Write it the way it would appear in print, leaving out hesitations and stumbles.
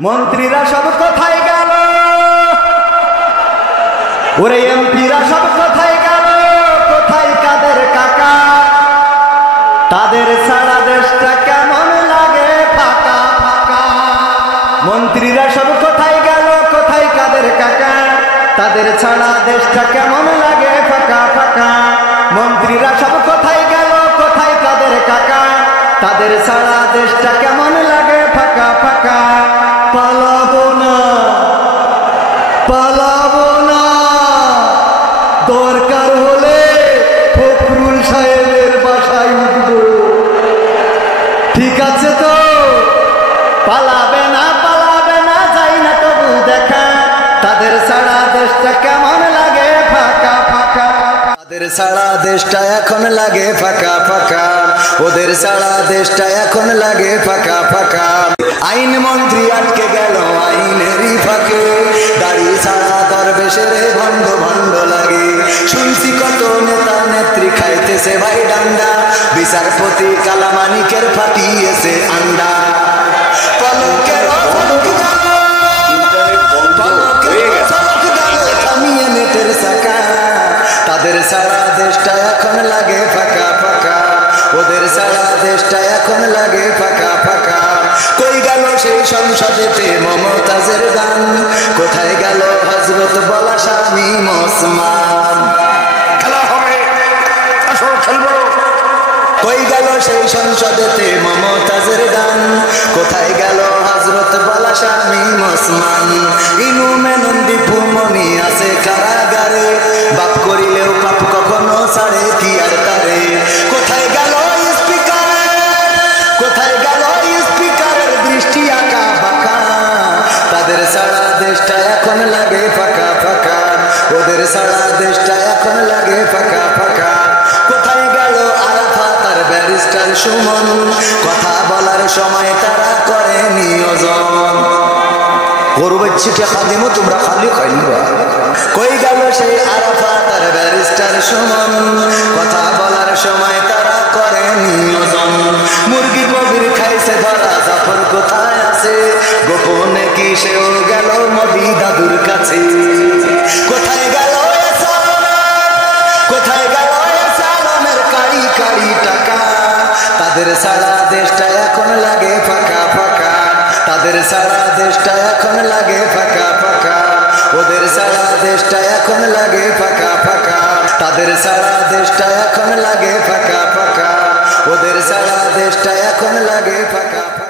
মন্ত্রীরা সব কোথায় গেল, ওরে এমপিরা সব কোথায় গেল, কোথায় কাদের কাকা? তাদের সারা দেশটা কেমন লাগে ফাঁকা ফাঁকা। মন্ত্রীরা সব কোথায় গেল, কোথায় কাদের কাকা? তাদের ছাড়া দেশটা কেমন লাগে ফাঁকা ফাঁকা। মন্ত্রীরা সব কোথায় গেল, কোথায় কাদের কাকা? তাদের ছাড়া দেশটা কেমন লাগে ফাঁকা ফাঁকা। পালাবো না পালাবো না, দরকার হলে ফখরুল সাহেবের বাসায় উঠবো। ঠিক আছে তো? পালাবে না যাই না তবু দেখা। তাদের ছাড়া দেশটা কেমন লাগে ফাঁকা ফাঁকা। তাদের ছাড়া দেশটা এখন লাগে ফাঁকা ফাঁকা, ওদের ছাড়া দেশটা এখন লাগে ফাঁকা ফাঁকা। আইন মন্ত্রী আটকে গেল আইনেরই ফাঁকে, দাড়ি ছাড়া দরবেশের ভণ্ড ভণ্ড লাগে। শুনছি কত নেতা নেত্রী খাইতেছে ভাই ডান্ডা, বিচারপতি কালামানিকের ফাটিয়েছে আন্ডা। পলকের থামিয়ে নেটের চাকা। তাদের সারা দেশটা এখন লাগে ফাঁকা ফাঁকা, ওদের সারা দেশটা এখন লাগে ফাঁকা ফাঁকা। কই গেল সেই সংসদেতে মমতাজের গান, কোথায় গেল হযরত বলা শামীম ওসমান? খেলা হবে, আসল খেলবো। কই গেল সেই সংসদেতে মমতাজের গান, কোথায় গেল হযরত বলা শামীম ওসমান? ইনু মেনন দীপু মনি আছে কারাগারে, বাপ করিলেও পাপ কখনো ছাড়ে কি আর তারে। কোথায় গেল স্পিকার, কোথায় গেল স্পিকারের দৃষ্টি আঁকা বাঁকা? তাদের সারা দেশটা এখন লাগে ফাঁকা ফাঁকা, ওদের সারা দেশটা এখন লাগে ফাঁকা ফাঁকা। কোথায় গেল আরাফাত আর ব্যারিস্টার সুমন? কথা বলার সময় তারা করে নিয়োজন। গরু বাচ্চাটা খাদিমো তোমরা খালি খাইবা। কই গেল সেই আরাফাত আর ব্যারিস্টার সুমন? কথা বলার সময় তারা করে নিয়োজন। মুরগি কবির খাইছে ধরা, জাফর কোথায় আছে? গোপনে কি সেও গেল মোদি দাদুর কাছে? কোথায় গেল কোথায় গেল সালামের কারি কারি টাকা? তাদের সারা দেশটা এখন লাগে ফাঁকা ফাঁকা, তাদের সারা দেশটা এখন লাগে ফাঁকা ফাঁকা, ওদের সারা দেশটা এখন লাগে ফাঁকা ফাঁকা। তাদের সারা দেশটা এখন লাগে ফাঁকা ফাঁকা, ওদের সারা দেশটা এখন লাগে ফাঁকা ফাঁকা।